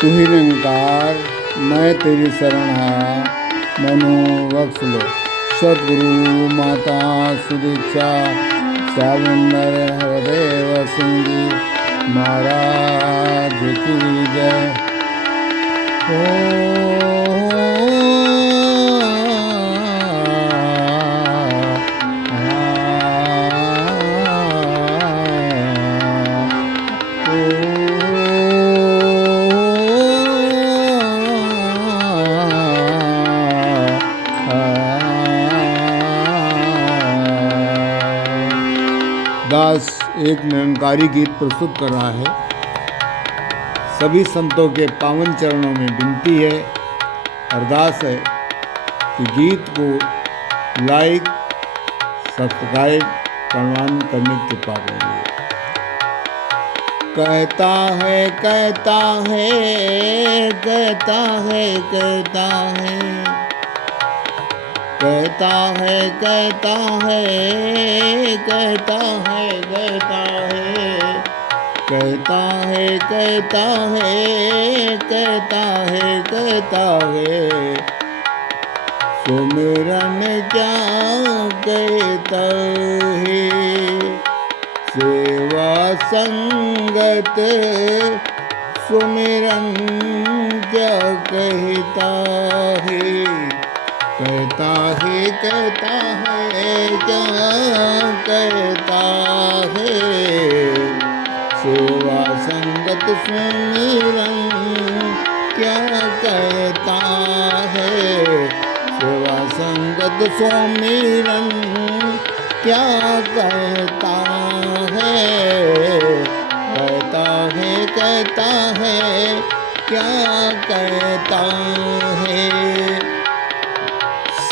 तू ही निरंकार मैं तेरी शरण हा मनो बख्श लो। सदगुरु माता सुदीक्षा साविंदर हरदेव सिंह जी महाराज की जय। दास एक निरंकारी गीत प्रस्तुत कर रहा है। सभी संतों के पावन चरणों में विनती है, अरदास है कि गीत को लाइक सब्सक्राइब करने की कृपा करिए। कहता है कहता है कहता है कहता है कहता है कहता है कहता है कहता है कहता है कहता है कहता है कहता है सुमिरन क्या कहता है सेवा संगत सुमिरन क्या कहता है कहता है कहता है क्या कहता है सेवा संगत सुमिरन क्या कहता है सेवा संगत सुमिरन क्या कहता है कहता है कहता है क्या कहता है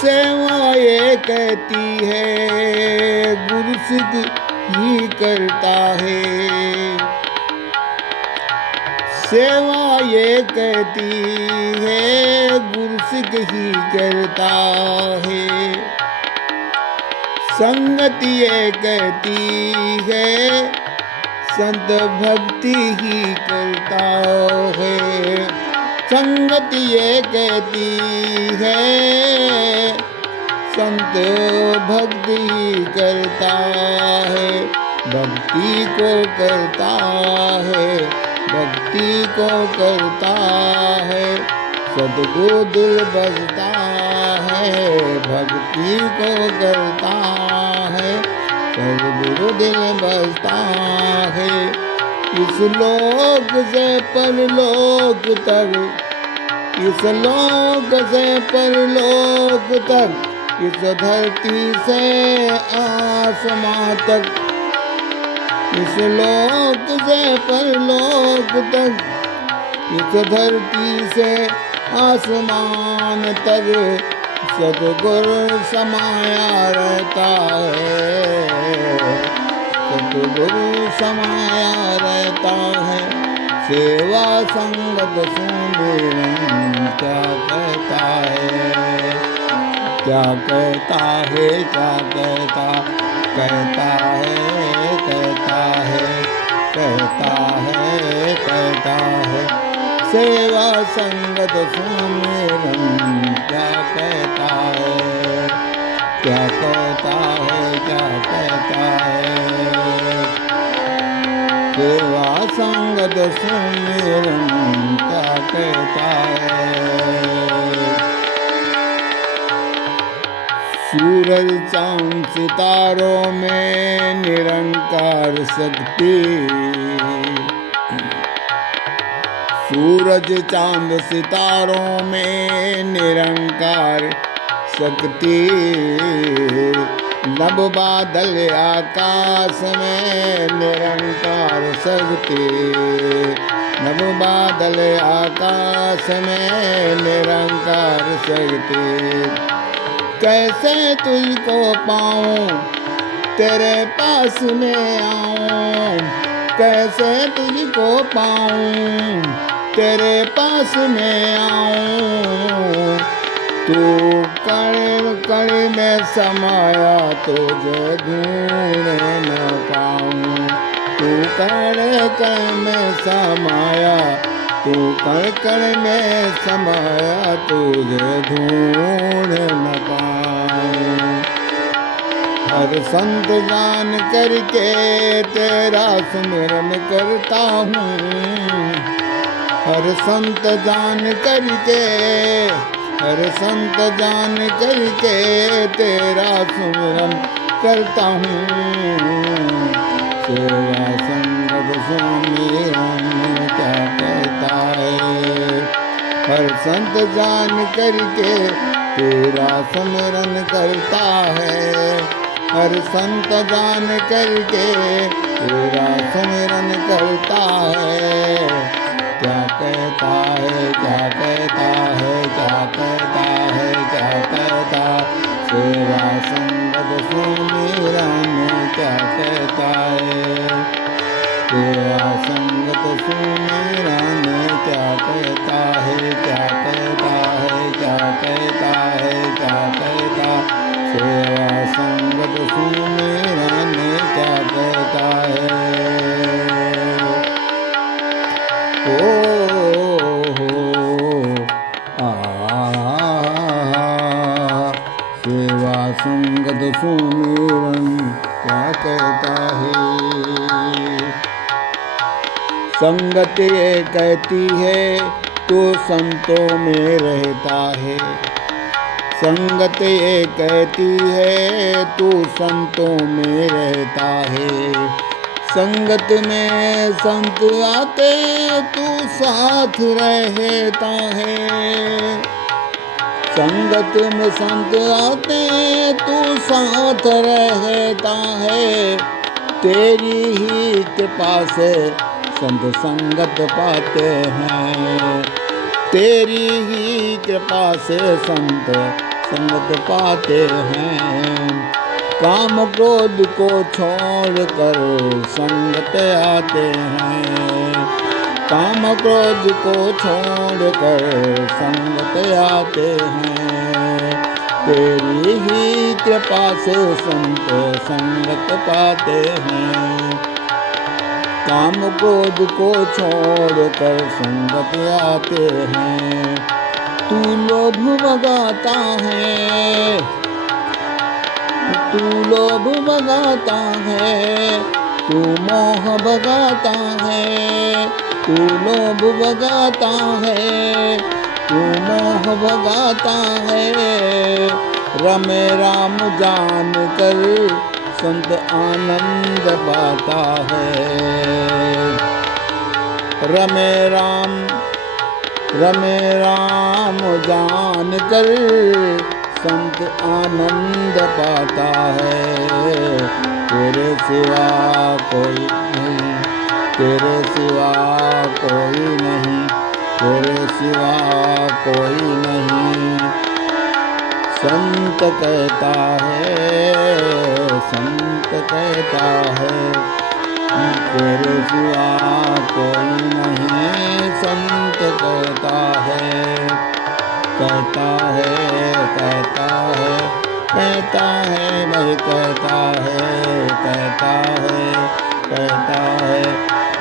सेवा ये कहती है गुरु सिद्ध ही करता है सेवा ये कहती है गुरु सिद्ध ही करता है संगत ये कहती है संत भक्ति ही करता है संगत ये कहती है संत भक्ति करता है भक्ति को करता है भक्ति को करता है सद्गुरु दिल बसता है भक्ति को करता है सद्गुरु दिल बसता है इस लोक से परलोक तक इस लोक से परलोक तक इस धरती से आसमां तक इस लोक से परलोक तक इस धरती से आसमान तक सद्गुरु समाया रहता है सद्गुरु समाया रहता है सेवा संगत सुमिरन क्या कहता है क्या कहता है क्या कहता कहता है कहता है कहता है कहता है सेवा संगत सुमिरन क्या कहता है क्या कहता है क्या कहता है सेवा संगत सुमिरन क्या कहता है सूरज चांद सितारों में निरंकार शक्ति सूरज चांद सितारों में निरंकार शक्ति नभ बादल आकाश में निरंकार शक्ति नभ बादल आकाश में निरंकार शक्ति कैसे तुझको पाऊं तेरे पास में आऊं कैसे तुझको पाऊं तेरे पास में आऊं तू कण कण में समाया तुझे ढूंढ न पाऊं तू कण कण में समाया तू कण कण में समाया तुझे ढूंढ न पाऊं। हर संत जान करके तेरा सुमिरन करता हूँ। हर संत जान करके, हर संत जान करके तेरा सुमिरन करता हूँ। सेवा संगत सुमिरन क्या कहता है। हर संत जान करके तेरा सुमिरन करता है। हर संत जान करके तेरा सुमिरन करता है। क्या कहता है, क्या कहता है, क्या कहता है, क्या कहता। सेवा संगत सुमिरन क्या कहता है। सेवा संगत सुमिरन क्या कहता है, क्या कहता है, क्या कहता है, क्या कहता। सेवा संगत सुमिरन क्या कहता है। सेवा संगत सुमिरन क्या कहता है। संगत ये कहती है तो संतों में रहता है। संगत ये कहती है तू संतों में रहता है। संगत में संत आते तू साथ रहता है। संगत में संत आते तू साथ रहता है। तेरी ही कृपा से संत संगत पाते हैं। तेरी ही कृपा से संत संगत पाते हैं। काम क्रोध को छोड़कर संगत आते हैं। काम क्रोध को छोड़कर संगत आते हैं। तेरी ही कृपा से संत संगत पाते हैं। काम क्रोध को छोड़कर संगत आते हैं। तू लोभ भगाता है, तू लोभ भगाता है, तू मोह भगाता है। तू लोभ भगाता है, तू मोह भगाता है। रमे राम जान कर संत आनंद पाता है। रमे राम जान कर संत आनंद पाता है। तेरे सिवा कोई नहीं, तेरे सिवा कोई नहीं, तेरे सिवा कोई नहीं। संत कहता है, संत कहता है तेरे सिवा कोई नहीं। संत कहता है, कहता है, कहता है, कहता है, भाई कहता है, कहता है, कहता है,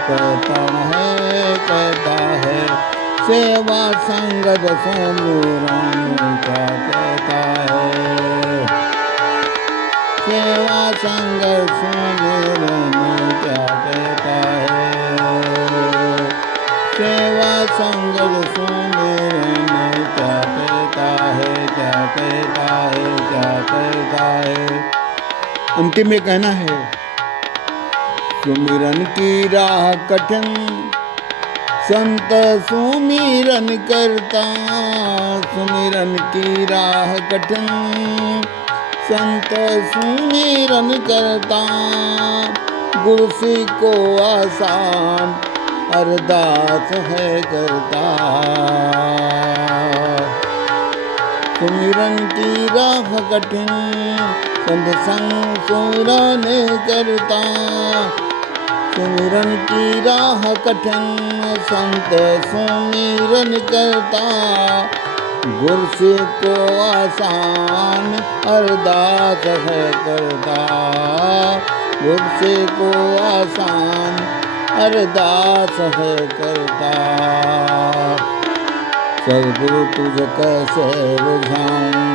कहता है, कहता है। सेवा संगत सुमिरन क्या कहता है। सेवा संगत सुमिरन क्या कहता है। सेवा संगत सुमिरन क्या कहता है, क्या कहता है, क्या कहता है। अंतिम में कहना है, सुमिरन की राह कठिन संत सुमिरन करता। सुमिरन की राह कठिन संत सुमिरन करता। गुरु को आसान अरदास है करता। सुमिरन की राह कठिन संत संग सुमिरन करता। सुमिरन की राह कठिन संत सुमिरन करता। गुरु को आसान अरदास है करता। गुरु को आसान अरदास है करता। सद्गुरु तुझ कैसे रिझाऊं,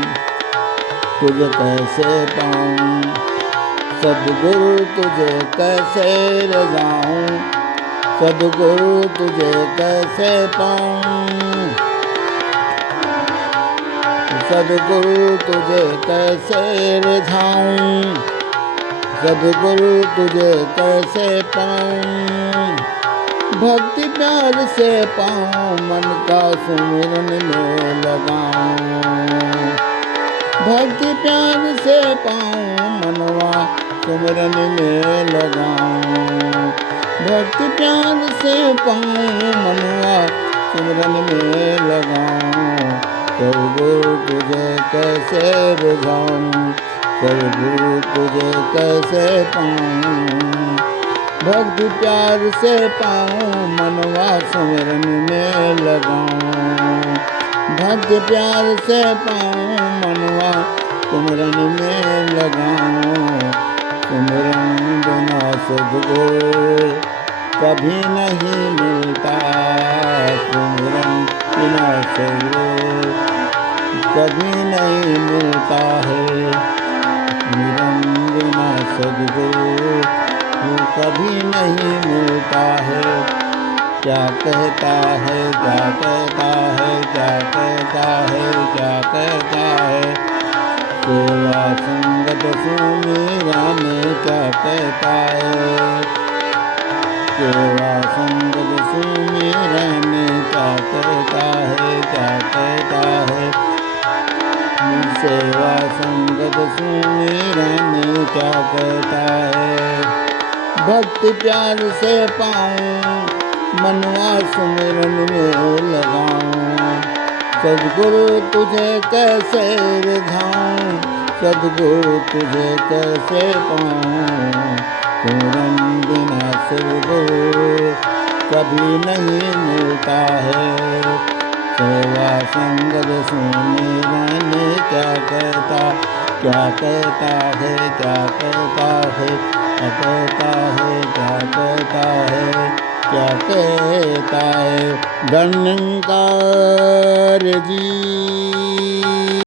तुझ कैसे पाऊं, सद्गुरु तुझे कैसे रिझाऊं, सद्गुरु तुझे कैसे पाऊं, सद्गुरु तुझे कैसे रिझाऊं, सद्गुरु तुझे कैसे पाऊं। भक्ति प्यार से पाऊं, मन का सुमिरन में लगाऊं। भक्ति प्यार से पाऊं, मनवा सुमिरन में लगाऊं। भक्ति प्यार से पाऊं, मनवा सुमिरन में लगाऊं। सद्गुरु तुझे कैसे रिझाऊं, सद्गुरु तुझे कैसे पाऊं। भक्ति प्यार से पाऊं, मनवा सुमिरन में लगाऊं। भक्ति प्यार से पाऊं, मनवा सुमिरन में लगाऊं। सुमिरन बिना सद्गुरु कभी नहीं मिलता, सुमिरन बिना सद्गुरु कभी नहीं मिलता है। सुमिरन बिना सद्गुरु कभी नहीं मिलता है। क्या कहता है, क्या कहता है, क्या कहता है, क्या कहता है। सेवा संगत सुमीरा में क्या कहता है। सेवा संगत सुमीरा में क्या कहता है, क्या कहता है। सेवा संगत सुमीरा में क्या कहता है। भक्ति प्यार से पाऊं, मनवा सुमिरन में लगाऊं। सद्गुरु तुझे कैसे रिझाऊं, सद्गुरु तुझे कैसे पाऊं। सुमिरन बिना सद्गुरु कभी नहीं मिलता है। सेवा संगत सुमिरन क्या कहता, क्या कहता है, क्या कहता है, क्या कहता है, क्या कहता है, क्या कहता है। धन्यकार जी।